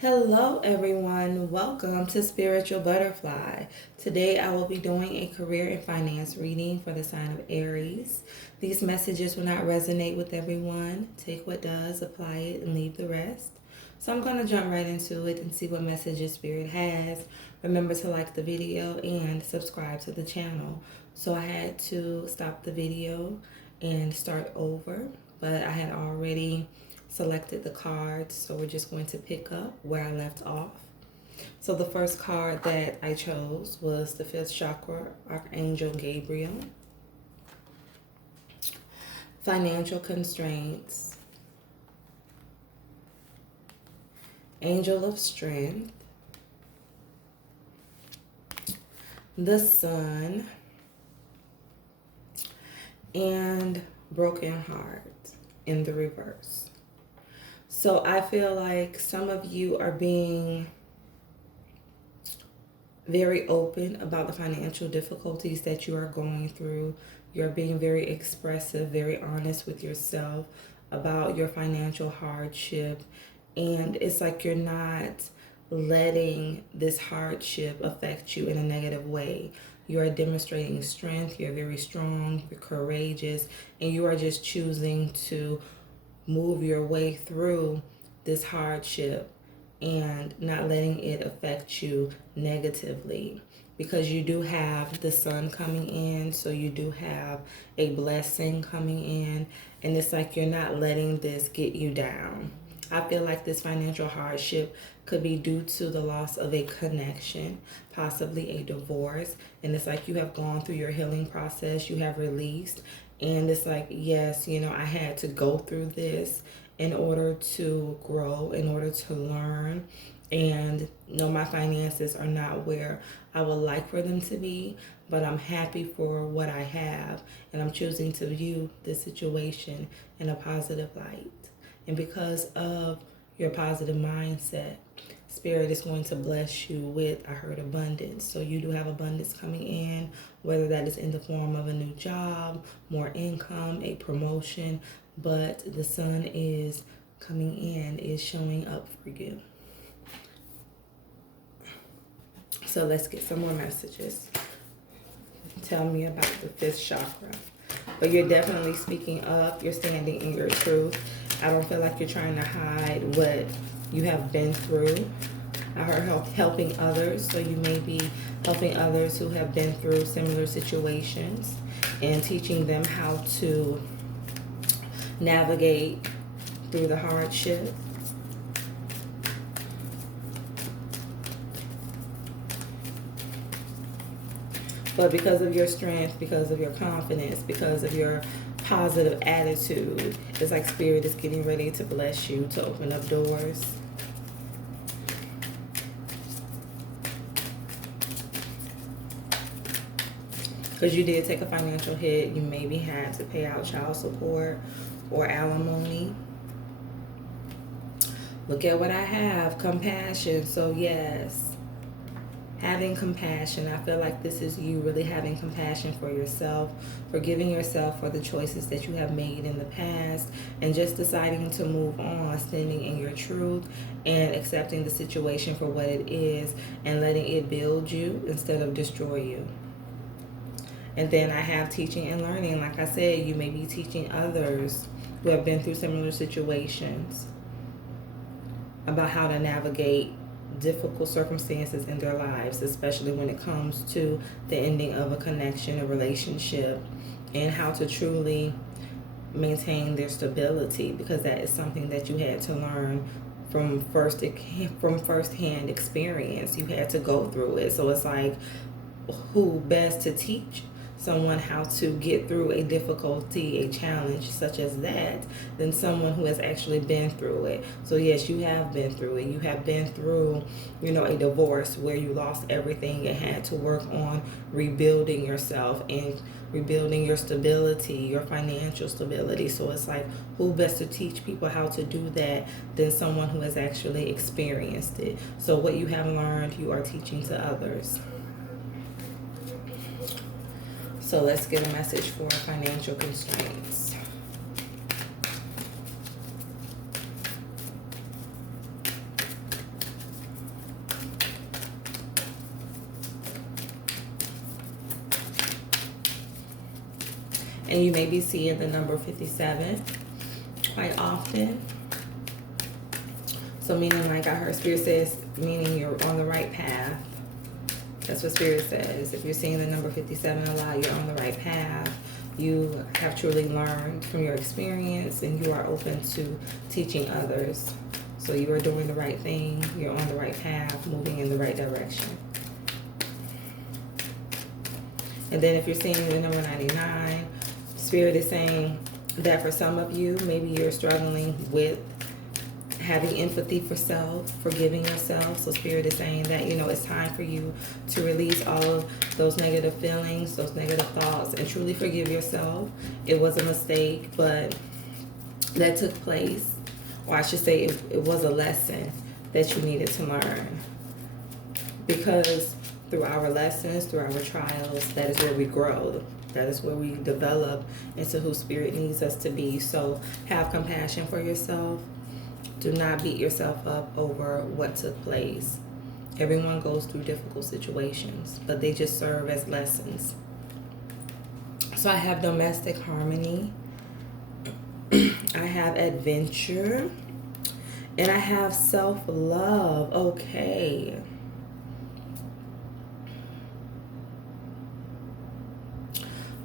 Hello, everyone. Welcome to Spiritual Butterfly. Today, I will be doing a career and finance reading for the sign of Aries. These messages will not resonate with everyone. Take what does, apply it, and leave the rest. So, I'm going to jump right into it and see what messages Spirit has. Remember to like the video and subscribe to the channel. So, I had to stop the video and start over, but I had already selected the cards, so we're just going to pick up where I left off. So the first card that I chose was the fifth chakra, Archangel Gabriel. Financial constraints, Angel of Strength, the Sun, and Broken Heart in the reverse. So I feel like some of you are being very open about the financial difficulties that you are going through. You're being very expressive, very honest with yourself about your financial hardship. And it's like you're not letting this hardship affect you in a negative way. You are demonstrating strength. You're very strong, you're courageous, and you are just choosing to move your way through this hardship and not letting it affect you negatively, because you do have the sun coming in, so you do have a blessing coming in, and it's like you're not letting this get you down. I feel like this financial hardship could be due to the loss of a connection, possibly a divorce, and it's like you have gone through your healing process, you have released, and it's like, yes, I had to go through this in order to grow, in order to learn. And no, my finances are not where I would like for them to be, but I'm happy for what I have. And I'm choosing to view this situation in a positive light. And because of your positive mindset, Spirit is going to bless you with, I heard, abundance. So you do have abundance coming in, whether that is in the form of a new job, more income, a promotion. But the sun is coming in, is showing up for you. So let's get some more messages. Tell me about the fifth chakra. But you're definitely speaking up. You're standing in your truth. I don't feel like you're trying to hide what you have been through. I heard helping others. So you may be helping others who have been through similar situations and teaching them how to navigate through the hardship. But because of your strength, because of your confidence, because of your positive attitude, it's like Spirit is getting ready to bless you, to open up doors. Because you did take a financial hit. You maybe had to pay out child support or alimony. Look at what I have. Compassion. So yes, having compassion. I feel like this is you really having compassion for yourself, forgiving yourself for the choices that you have made in the past, and just deciding to move on, standing in your truth and accepting the situation for what it is and letting it build you instead of destroy you. And then I have teaching and learning. Like I said, you may be teaching others who have been through similar situations about how to navigate difficult circumstances in their lives, especially when it comes to the ending of a connection, a relationship, and how to truly maintain their stability, because that is something that you had to learn from firsthand experience. You had to go through it. So it's like, who best to teach someone how to get through a difficulty, a challenge such as that, than someone who has actually been through it. So yes, you have been through it. You have been through, a divorce where you lost everything and had to work on rebuilding yourself and rebuilding your stability, your financial stability. So it's like, who best to teach people how to do that than someone who has actually experienced it. So what you have learned, you are teaching to others. So let's get a message for financial constraints. And you may be seeing the number 57 quite often. So meaning, like I heard Spirit says, meaning you're on the right path. That's what Spirit says. If you're seeing the number 57 a lot, you're on the right path. You have truly learned from your experience and you are open to teaching others. So you are doing the right thing. You're on the right path, moving in the right direction. And then if you're seeing the number 99, Spirit is saying that for some of you, maybe you're struggling with having empathy for self, forgiving yourself. So Spirit is saying that, you know, it's time for you to release all of those negative feelings, those negative thoughts, and truly forgive yourself. It was a mistake, but that took place. Or I should say it was a lesson that you needed to learn. Because through our lessons, through our trials, that is where we grow. That is where we develop into who Spirit needs us to be. So have compassion for yourself. Do not beat yourself up over what took place. Everyone goes through difficult situations, but they just serve as lessons. So I have domestic harmony. I have adventure. And I have self-love. Okay.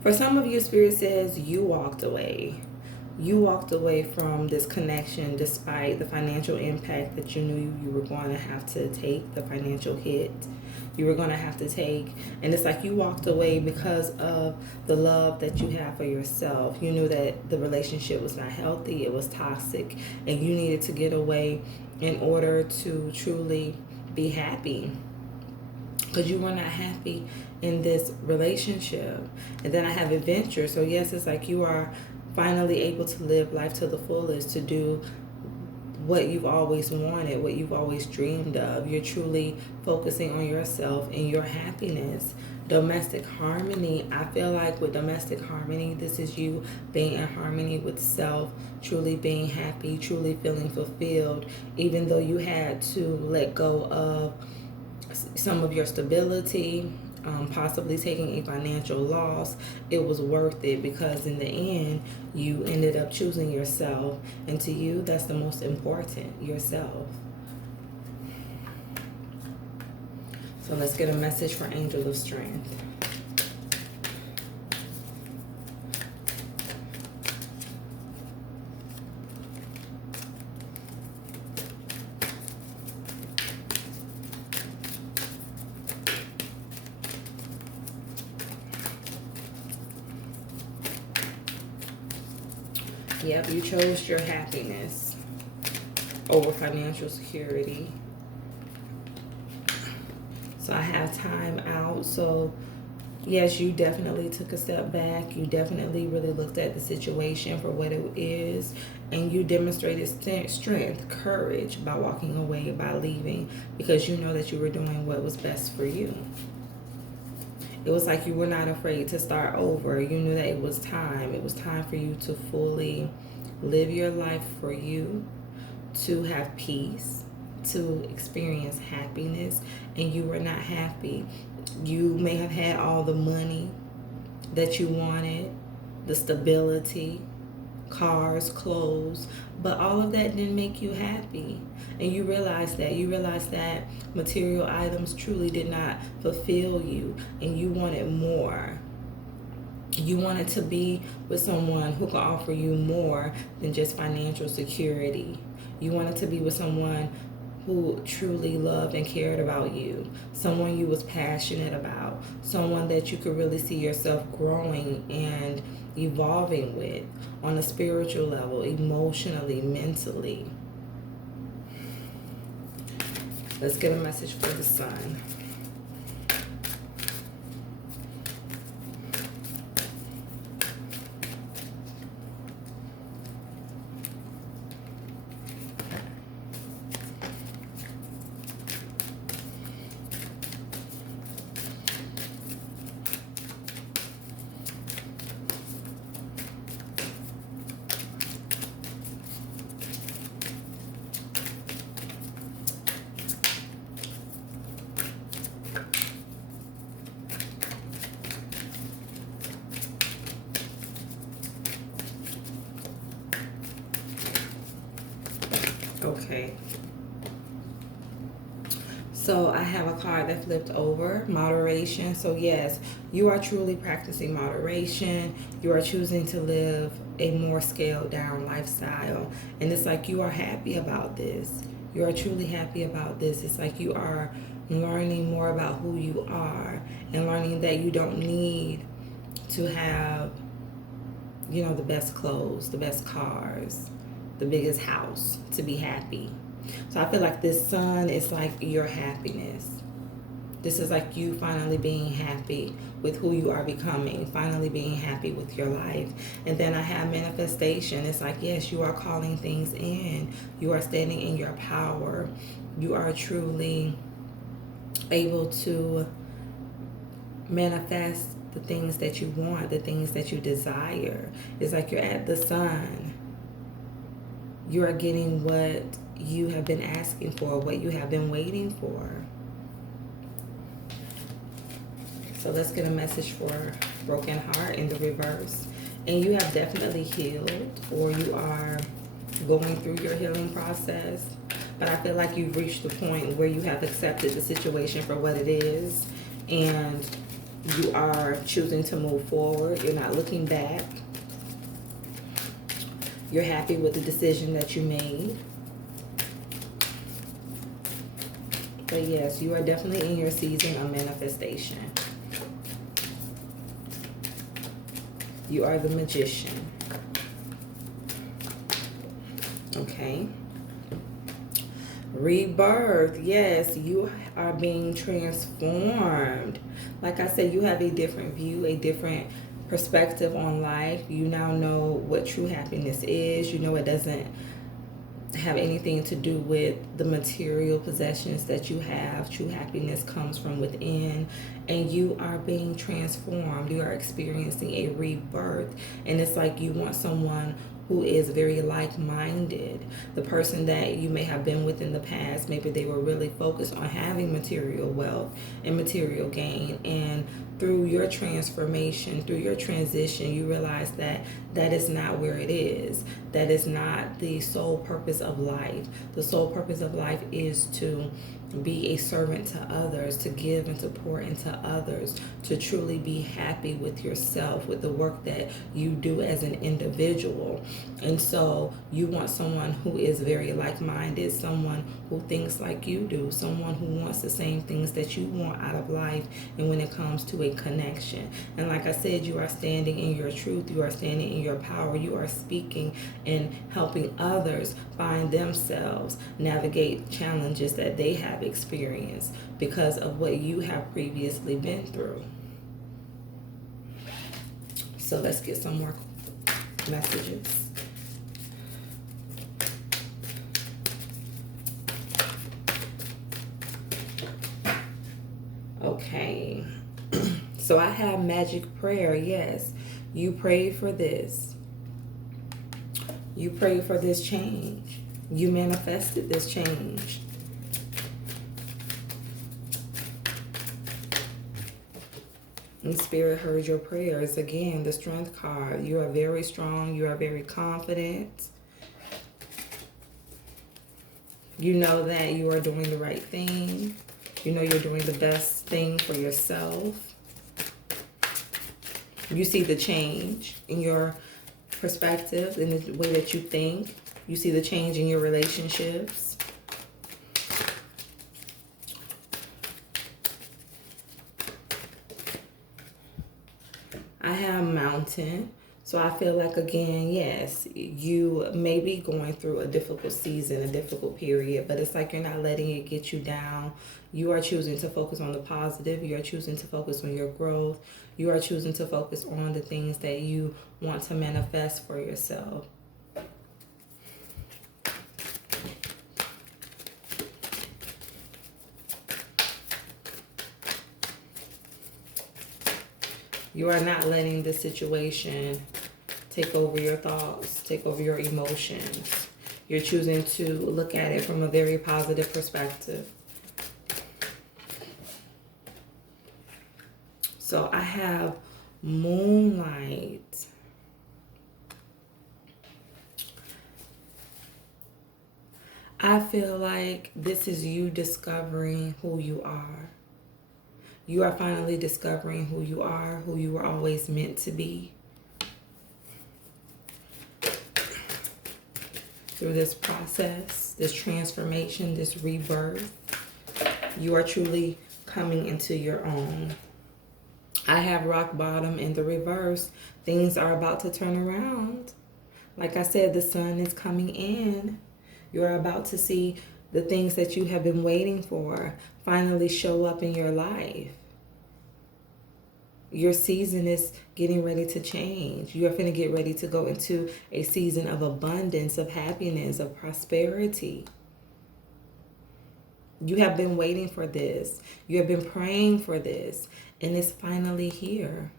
For some of you, Spirit says you walked away. You walked away from this connection despite the financial impact that you knew you were going to have to take, the financial hit you were going to have to take. And it's like you walked away because of the love that you have for yourself. You knew that the relationship was not healthy, it was toxic, and you needed to get away in order to truly be happy. Because you were not happy in this relationship. And then I have adventure. So yes, it's like you are finally able to live life to the fullest, to do what you've always wanted, what you've always dreamed of. You're truly focusing on yourself and your happiness. Domestic harmony. I feel like with domestic harmony, this is you being in harmony with self, truly being happy, truly feeling fulfilled, even though you had to let go of some of your stability, possibly taking a financial loss. It was worth it because in the end, you ended up choosing yourself. And to you, that's the most important, yourself. So let's get a message for Angel of Strength. Yep, you chose your happiness over financial security. So I have time out. So yes, you definitely took a step back. You definitely really looked at the situation for what it is. And you demonstrated strength, courage by walking away, by leaving, because you know that you were doing what was best for you. It was like you were not afraid to start over. You knew that it was time. It was time for you to fully live your life for you, to have peace, to experience happiness. And you were not happy. You may have had all the money that you wanted, the stability, cars, clothes, but all of that didn't make you happy. And you realize that material items truly did not fulfill you, and you wanted more. You wanted to be with someone who could offer you more than just financial security. You wanted to be with someone who truly loved and cared about you, someone you was passionate about, someone that you could really see yourself growing and evolving with on a spiritual level, emotionally, mentally. Let's get a message for the sun. So I have a card that flipped over, moderation. So yes, you are truly practicing moderation. You are choosing to live a more scaled down lifestyle. And it's like you are happy about this. You are truly happy about this. It's like you are learning more about who you are and learning that you don't need to have, the best clothes, the best cars, the biggest house to be happy. So I feel like this sun is like your happiness. This is like you finally being happy with who you are becoming, finally being happy with your life. And then I have manifestation. It's like, yes, you are calling things in. You are standing in your power. You are truly able to manifest the things that you want, the things that you desire. It's like you're at the sun. You are getting what you have been asking for, what you have been waiting for. So let's get a message for broken heart in the reverse. And you have definitely healed, or you are going through your healing process. But I feel like you've reached the point where you have accepted the situation for what it is. And you are choosing to move forward. You're not looking back. You're happy with the decision that you made. But yes, you are definitely in your season of manifestation. You are the magician. Okay. Rebirth. Yes, you are being transformed. Like I said, you have a different view, a different perspective on life. You now know what true happiness is. You know it doesn't have anything to do with the material possessions that you have. True happiness comes from within, and you are being transformed. You are experiencing a rebirth, and it's like you want someone who is very like-minded. The person that you may have been with in the past, maybe they were really focused on having material wealth and material gain, and through your transformation, through your transition, you realize that that is not where it is. That is not the sole purpose of life. The sole purpose of life is to be a servant to others, to give and to pour into others, to truly be happy with yourself, with the work that you do as an individual. And so you want someone who is very like-minded, someone who thinks like you do, someone who wants the same things that you want out of life, and when it comes to a connection. And like I said, you are standing in your truth, you are standing in your power, you are speaking and helping others find themselves, navigate challenges that they have experienced because of what you have previously been through. So let's get some more messages. Okay. So I have magic prayer. Yes. You prayed for this. You prayed for this change. You manifested this change. And Spirit heard your prayers. Again, the Strength card. You are very strong. You are very confident. You know that you are doing the right thing. You know you're doing the best thing for yourself. You see the change in your perspective, in the way that you think. You see the change in your relationships. I have mountain. So I feel like, again, yes, you may be going through a difficult season, a difficult period, but it's like you're not letting it get you down. You are choosing to focus on the positive. You are choosing to focus on your growth. You are choosing to focus on the things that you want to manifest for yourself. You are not letting the situation take over your thoughts, take over your emotions. You're choosing to look at it from a very positive perspective. So I have moonlight. I feel like this is you discovering who you are. You are finally discovering who you were always meant to be. Through this process, this transformation, this rebirth, you are truly coming into your own. I have rock bottom in the reverse. Things are about to turn around. Like I said, the sun is coming in. You're about to see the things that you have been waiting for finally show up in your life. Your season is getting ready to change. You're going to get ready to go into a season of abundance, of happiness, of prosperity. You have been waiting for this. You have been praying for this, and it's finally here.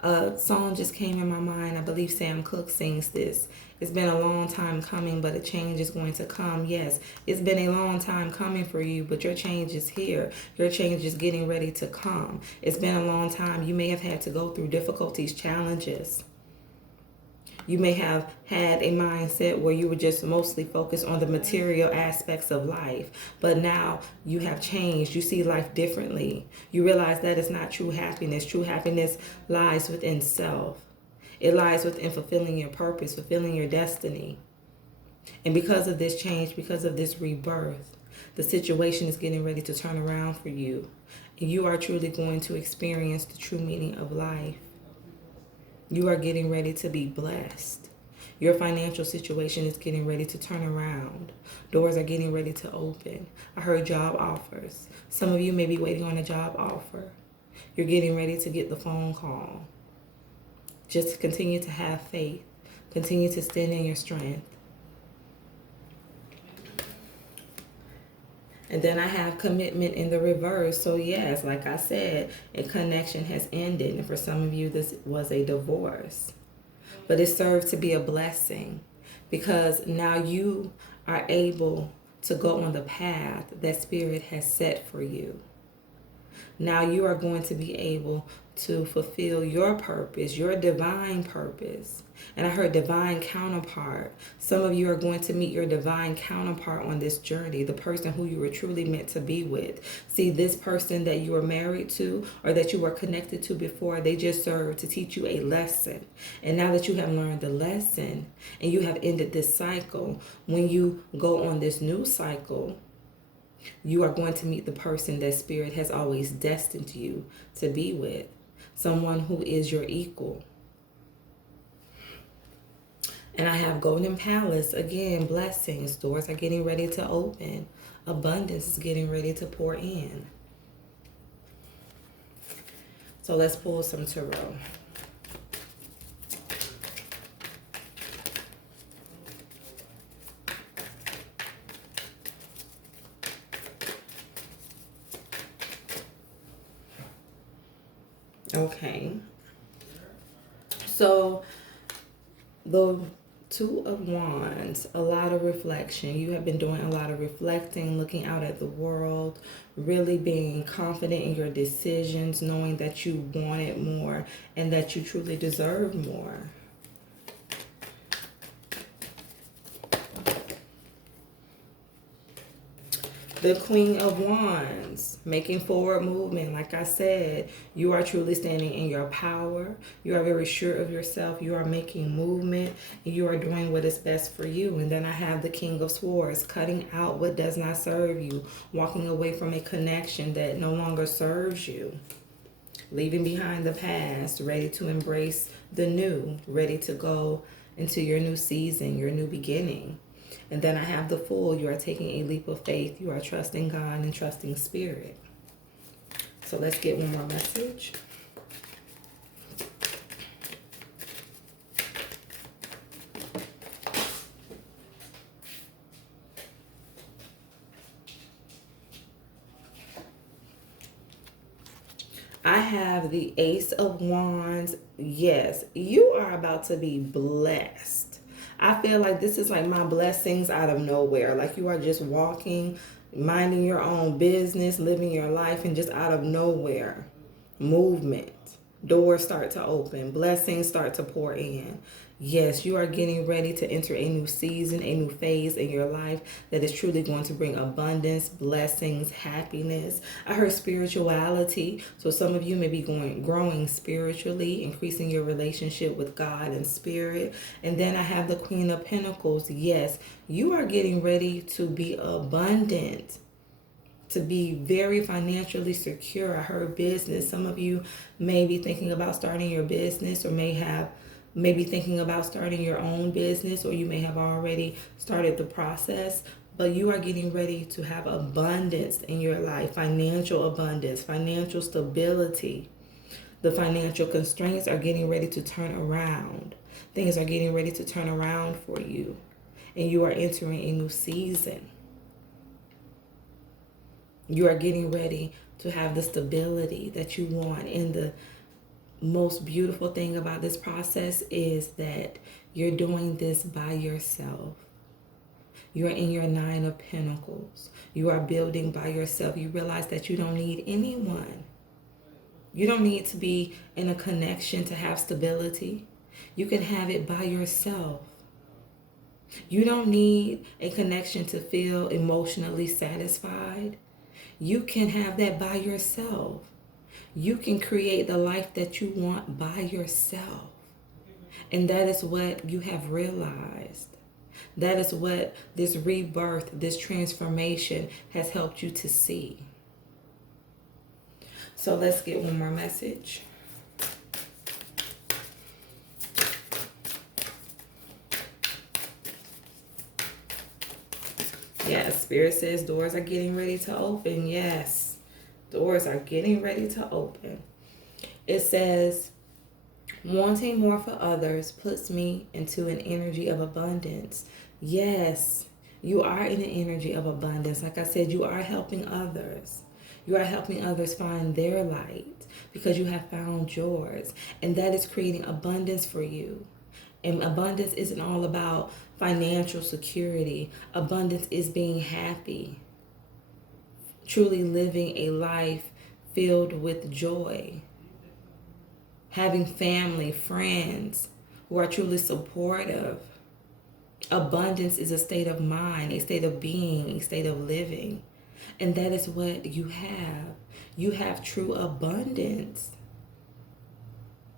A song just came in my mind. I believe Sam Cooke sings this. It's been a long time coming, but a change is going to come. Yes, it's been a long time coming for you, but your change is here. Your change is getting ready to come. It's been a long time. You may have had to go through difficulties, challenges. You may have had a mindset where you were just mostly focused on the material aspects of life, but now you have changed. You see life differently. You realize that is not true happiness. True happiness lies within self. It lies within fulfilling your purpose, fulfilling your destiny. And because of this change, because of this rebirth, the situation is getting ready to turn around for you. And you are truly going to experience the true meaning of life. You are getting ready to be blessed. Your financial situation is getting ready to turn around. Doors are getting ready to open. I heard job offers. Some of you may be waiting on a job offer. You're getting ready to get the phone call. Just continue to have faith. Continue to stand in your strength. And then I have commitment in the reverse. So yes, like I said, a connection has ended. And for some of you, this was a divorce. But it serves to be a blessing because now you are able to go on the path that Spirit has set for you. Now you are going to be able to fulfill your purpose, your divine purpose. And I heard divine counterpart. Some of you are going to meet your divine counterpart on this journey, the person who you were truly meant to be with. See, this person that you were married to or that you were connected to before, they just served to teach you a lesson. And now that you have learned the lesson and you have ended this cycle, when you go on this new cycle, you are going to meet the person that Spirit has always destined you to be with. Someone who is your equal. And I have Golden Palace. Again, blessings. Doors are getting ready to open. Abundance is getting ready to pour in. So let's pull some tarot. Okay. So the Two of Wands, a lot of reflection. You have been doing a lot of reflecting, looking out at the world, really being confident in your decisions, knowing that you wanted more and that you truly deserve more. The Queen of Wands, making forward movement. Like I said, you are truly standing in your power. You are very sure of yourself. You are making movement. And you are doing what is best for you. And then I have the King of Swords, cutting out what does not serve you. Walking away from a connection that no longer serves you. Leaving behind the past, ready to embrace the new. Ready to go into your new season, your new beginning. And then I have the Fool. You are taking a leap of faith. You are trusting God and trusting Spirit. So let's get one more message. I have the Ace of Wands. Yes, you are about to be blessed. I feel like this is like my blessings out of nowhere. Like you are just walking, minding your own business, living your life, and just out of nowhere, movement. Doors start to open. Blessings start to pour in. Yes, you are getting ready to enter a new season, a new phase in your life that is truly going to bring abundance, blessings, happiness. I heard spirituality. So some of you may be growing spiritually, increasing your relationship with God and spirit. And then I have the Queen of Pentacles. Yes, you are getting ready to be abundant, to be very financially secure. I heard business. Some of you may be thinking about starting your business, or maybe thinking about starting your own business, or you may have already started the process. But you are getting ready to have abundance in your life, financial abundance, financial stability. The financial constraints are getting ready to turn around. Things are getting ready to turn around for you. And you are entering a new season. You are getting ready to have the stability that you want. And the most beautiful thing about this process is that you're doing this by yourself. You're in your Nine of Pentacles. You are building by yourself. You realize that you don't need anyone. You don't need to be in a connection to have stability. You can have it by yourself. You don't need a connection to feel emotionally satisfied. You can have that by yourself. You can create the life that you want by yourself. And that is what you have realized. That is what this rebirth, this transformation has helped you to see. So let's get one more message. Yes, Spirit says doors are getting ready to open. Yes, doors are getting ready to open. It says, wanting more for others puts me into an energy of abundance. Yes, you are in an energy of abundance. Like I said, you are helping others. You are helping others find their light because you have found yours. And that is creating abundance for you. And abundance isn't all about financial security. Abundance is being happy, truly living a life filled with joy, having family, friends who are truly supportive. Abundance is a state of mind, a state of being, a state of living. And that is what you have. You have true abundance.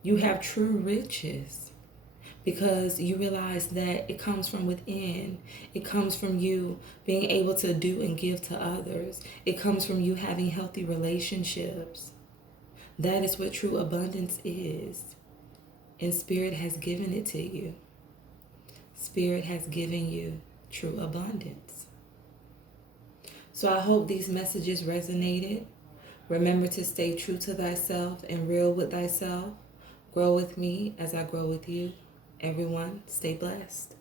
You have true riches. Because you realize that it comes from within. It comes from you being able to do and give to others. It comes from you having healthy relationships. That is what true abundance is. And Spirit has given it to you. Spirit has given you true abundance. So I hope these messages resonated. Remember to stay true to thyself and real with thyself. Grow with me as I grow with you. Everyone, stay blessed.